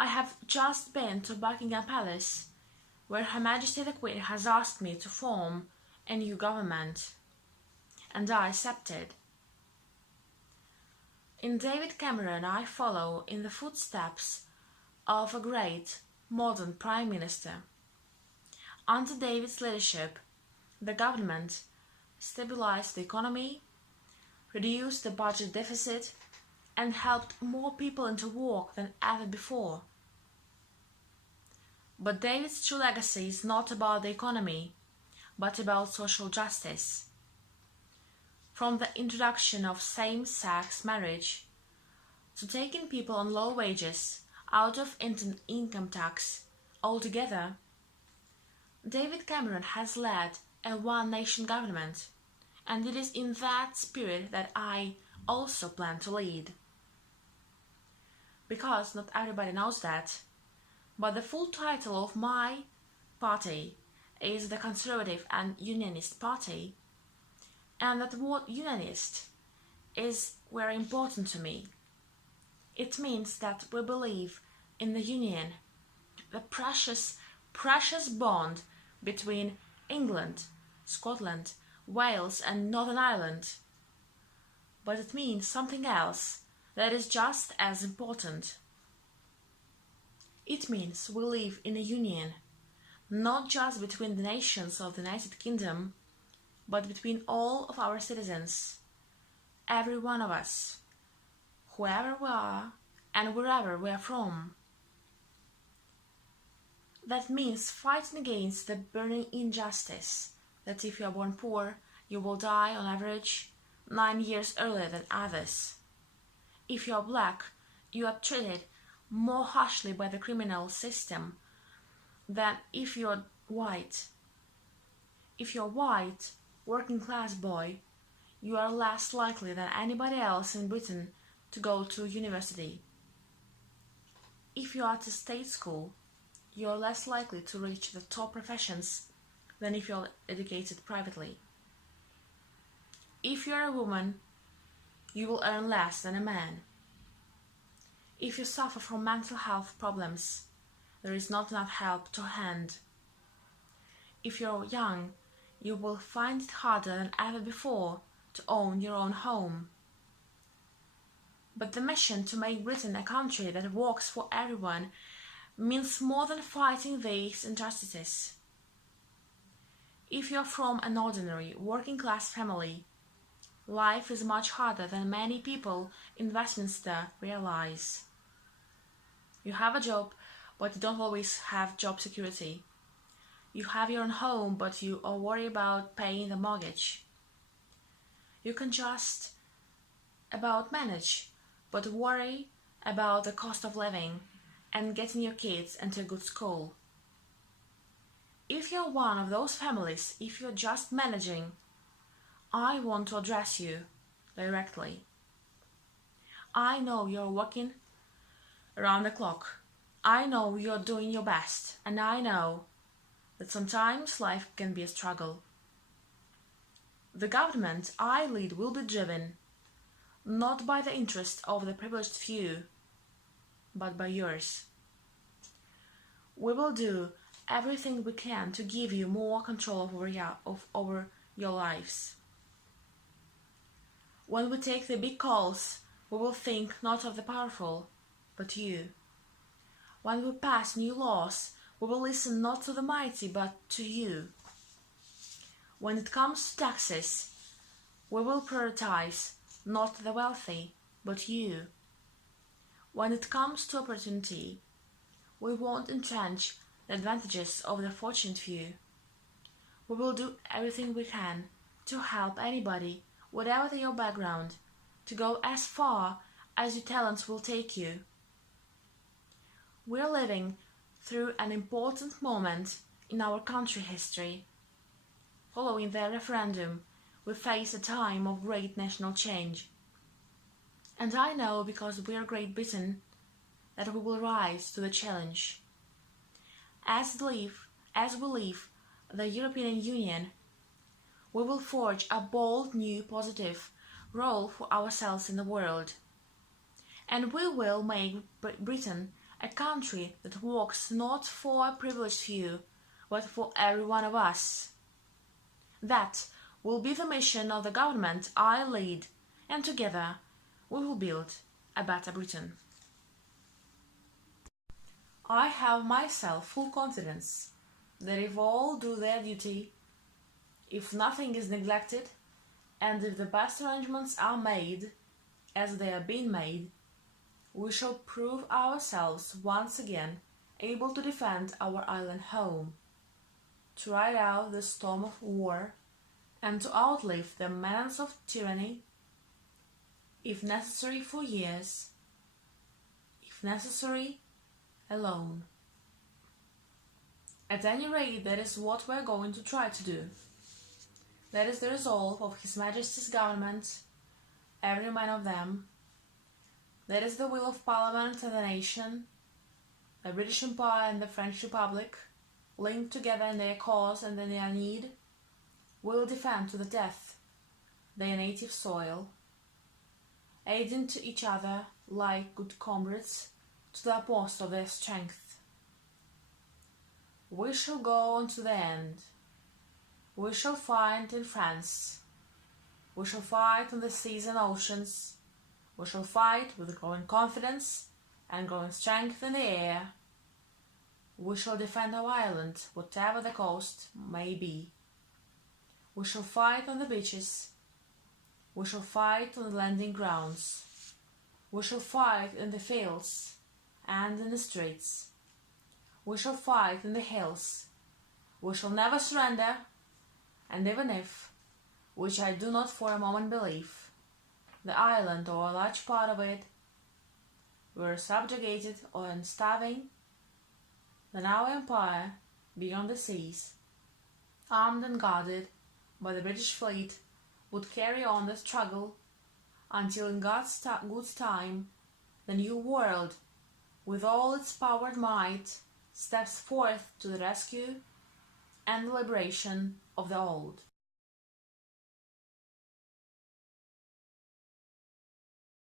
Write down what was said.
I have just been to Buckingham Palace, where Her Majesty the Queen has asked me to form a new government, and I accepted. In David Cameron I follow in the footsteps of a great modern Prime Minister. Under David's leadership, the government stabilized the economy, reduced the budget deficit, and helped more people into work than ever before. But David's true legacy is not about the economy, but about social justice. From the introduction of same-sex marriage to taking people on low wages out of income tax altogether, David Cameron has led a one-nation government, and it is in that spirit that I also plan to lead. Because not everybody knows that, but the full title of my party is the Conservative and Unionist Party, and that word unionist is very important to me. It means that we believe in the union, the precious bond between England, Scotland, Wales and Northern Ireland. But it means something else that is just as important. It means we live in a union, not just between the nations of the United Kingdom, but between all of our citizens, every one of us, whoever we are and wherever we are from. That means fighting against the burning injustice that if you are born poor, you will die on average 9 years earlier than others. If you are black, you are treated more harshly by the criminal system than if you are white. If you are white, working class boy, you are less likely than anybody else in Britain to go to university. If you are at a state school, you are less likely to reach the top professions than if you are educated privately. If you are a woman, you will earn less than a man. If you suffer from mental health problems, there is not enough help to hand. If you are young, you will find it harder than ever before to own your own home. But the mission to make Britain a country that works for everyone means more than fighting these injustices. If you are from an ordinary working-class family, life is much harder than many people in Westminster realize. You have a job, but you don't always have job security. You have your own home, but you are worried about paying the mortgage. You can just about manage, but worry about the cost of living and getting your kids into a good school. If you're one of those families, if you're just managing, I want to address you directly. I know you're working around the clock. I know you're doing your best, and I know that sometimes life can be a struggle. The government I lead will be driven not by the interest of the privileged few, but by yours. We will do everything we can to give you more control over your lives. When we take the big calls, we will think not of the powerful, but you. When we pass new laws, we will listen not to the mighty, but to you. When it comes to taxes, we will prioritize not the wealthy, but you. When it comes to opportunity, we won't entrench the advantages of the fortunate few. We will do everything we can to help anybody, whatever your background, to go as far as your talents will take you. We are living through an important moment in our country history. Following the referendum, we face a time of great national change. And I know, because we are Great Britain, that we will rise to the challenge. As we leave the European Union, we will forge a bold new positive role for ourselves in the world. And we will make Britain a country that works not for a privileged few, but for every one of us. That will be the mission of the government I lead, and together we will build a better Britain. I have myself full confidence that if all do their duty, if nothing is neglected, and if the best arrangements are made, as they are being made, we shall prove ourselves once again able to defend our island home, to ride out the storm of war, and to outlive the menace of tyranny, if necessary for years, if necessary alone. At any rate, that is what we are going to try to do. That is the resolve of His Majesty's government, every man of them. That is the will of Parliament and the nation, the British Empire and the French Republic, linked together in their cause and in their need, will defend to the death their native soil, aiding to each other like good comrades to the utmost of their strength. We shall go on to the end. We shall fight in France. We shall fight on the seas and oceans. We shall fight with growing confidence and growing strength in the air. We shall defend our island, whatever the cost may be. We shall fight on the beaches. We shall fight on the landing grounds. We shall fight in the fields and in the streets. We shall fight in the hills. We shall never surrender, and even if, which I do not for a moment believe, the island or a large part of it were subjugated or starving, then our empire, beyond the seas, armed and guarded by the British fleet, would carry on the struggle until in God's good time the new world, with all its power and might, steps forth to the rescue and the liberation of the old.